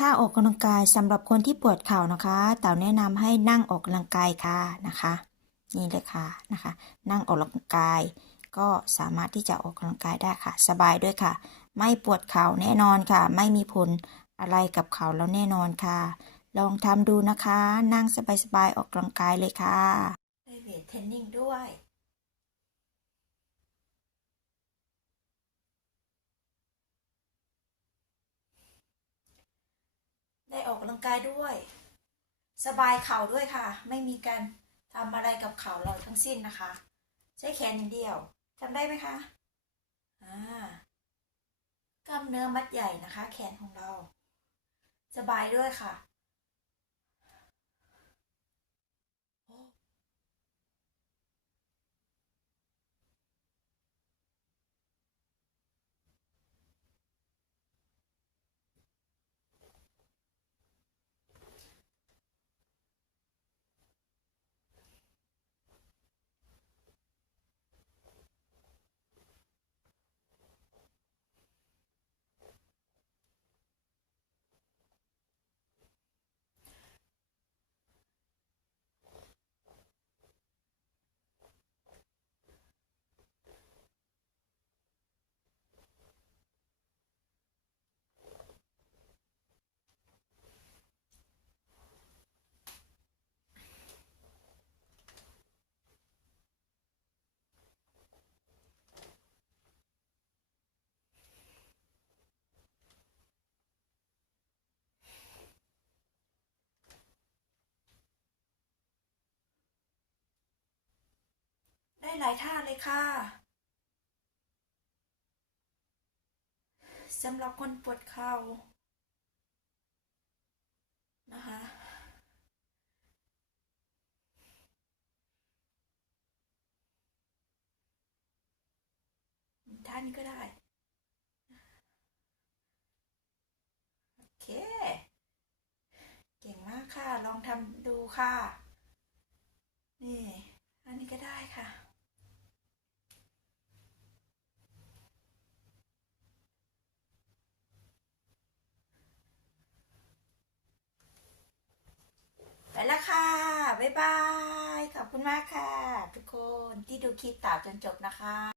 ท่าออกกำลังกายสำหรับคนที่ปวดเข่านะคะ เต่าแนะนำให้นั่งออกกำลังกายค่ะนะคะ นี่เลยค่ะนะคะ นั่งออกกำลังกาย ก็สามารถที่จะออกกำลังกายได้ค่ะ สบายด้วยค่ะ ไม่ปวดเข่าแน่นอนค่ะ ไม่มีผลอะไรกับเข่าแล้วแน่นอนค่ะ ลองทำดูนะคะ นั่งสบายๆออกกำลังกายเลยค่ะได้เวทเทรนนิ่งด้วย ออกกำลังกายด้วย สบายเข่าด้วยค่ะ ไม่มีการทำอะไรกับเข่าเราทั้งสิ้นนะคะ ใช้แขนอย่างเดียวทำได้ไหมคะอ่ากล้ามเนื้อมัดใหญ่นะคะ แขนของเรา สบายด้วยค่ะ ได้หลายท่าเลยค่ะสำหรับคนปวดเข่านะคะท่านี้ก็ได้ โอเค เก่งมากค่ะ ลองทำดูค่ะ นี่อันนี้ก็ได้ค่ะ ไปแล้วค่ะ บ๊ายบาย ขอบคุณมากค่ะ ทุกคนที่ดูคลิปต่อจนจบนะคะ